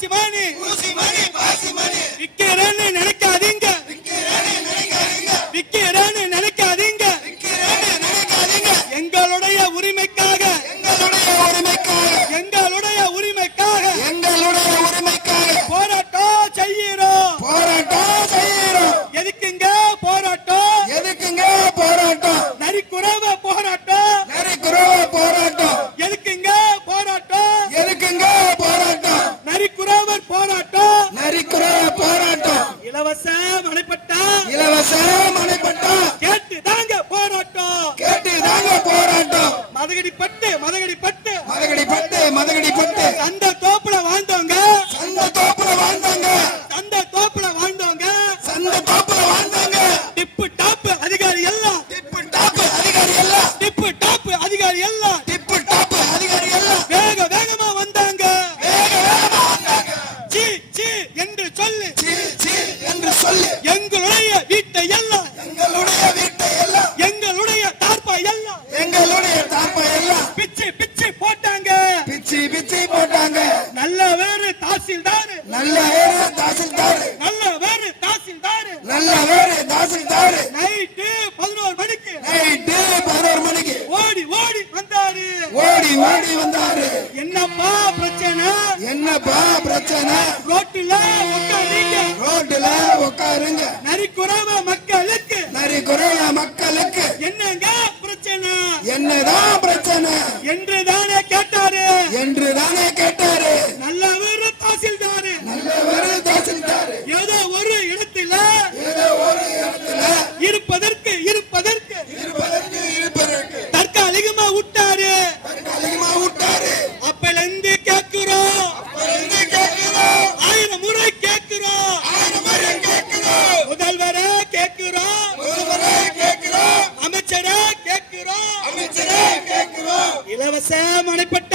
பாசிமணி ஊசிமணி பாசிமணி விக்கிறேன்னு நினைக்காதீங்க. விக்கிறேன்னு நினைக்காதீங்க. விக்கிறேன்னு நினைக்காதீங்க. விக்கிறேன்னு நினைக்காதீங்க. எங்களுடைய உரிமைக்காக. எங்களுடைய உரிமைக்காக. எங்களுடைய உரிமைக்காக. எங்களுடைய உரிமைக்காக. போராட்டம் செய்யறோம் போராட்டம் செய்யறோம் எதுக்குங்க போராட்டம் நரிக்குறையார் போராட்டம். நரிக்குறையார் போராட்டம். இலவச மனைப்பட்டா இலவச மனைப்பட்டா கேட்டு தாங்க போராட்டம். கேட்டு தாங்க போராட்டம். மதகடி பட்டு மதகடி பட்டு மதகடி பட்டு மதகடி பட்டு அந்த தோப்பு என்று சொல்லி என்று சொல்லி. எங்களுடைய வீட்டை எல்லாம் எங்களுடைய வீட்டை எல்லாம் எங்களுடைய தார்ப்பா எல்லாம் எங்களுடைய தாப்பை எல்லாம் பிச்சு பிச்சு போட்டாங்க. பிச்சி பிச்சி போட்டாங்க. நல்ல வேறு தாசில்தார். நல்ல வேறு தாசில்தார். உட்காருங்க நரிக்குறவ மக்களுக்கு. நரி குறைய மக்களுக்கு. என்னங்க பிரச்சனை? என்னதான் பிரச்சனை? என்று தானே கேட்டாரு. என்று தானே கேட்டாரு. நல்ல வேறு தாசில்தாரு. நல்ல வேறு தாசில்தார். ஏதோ ஒரு இடத்துல ஏதோ ஒரு இடத்துல இருப்பதற்கு கேட்கிறோம். இலவச மனைப்பட்ட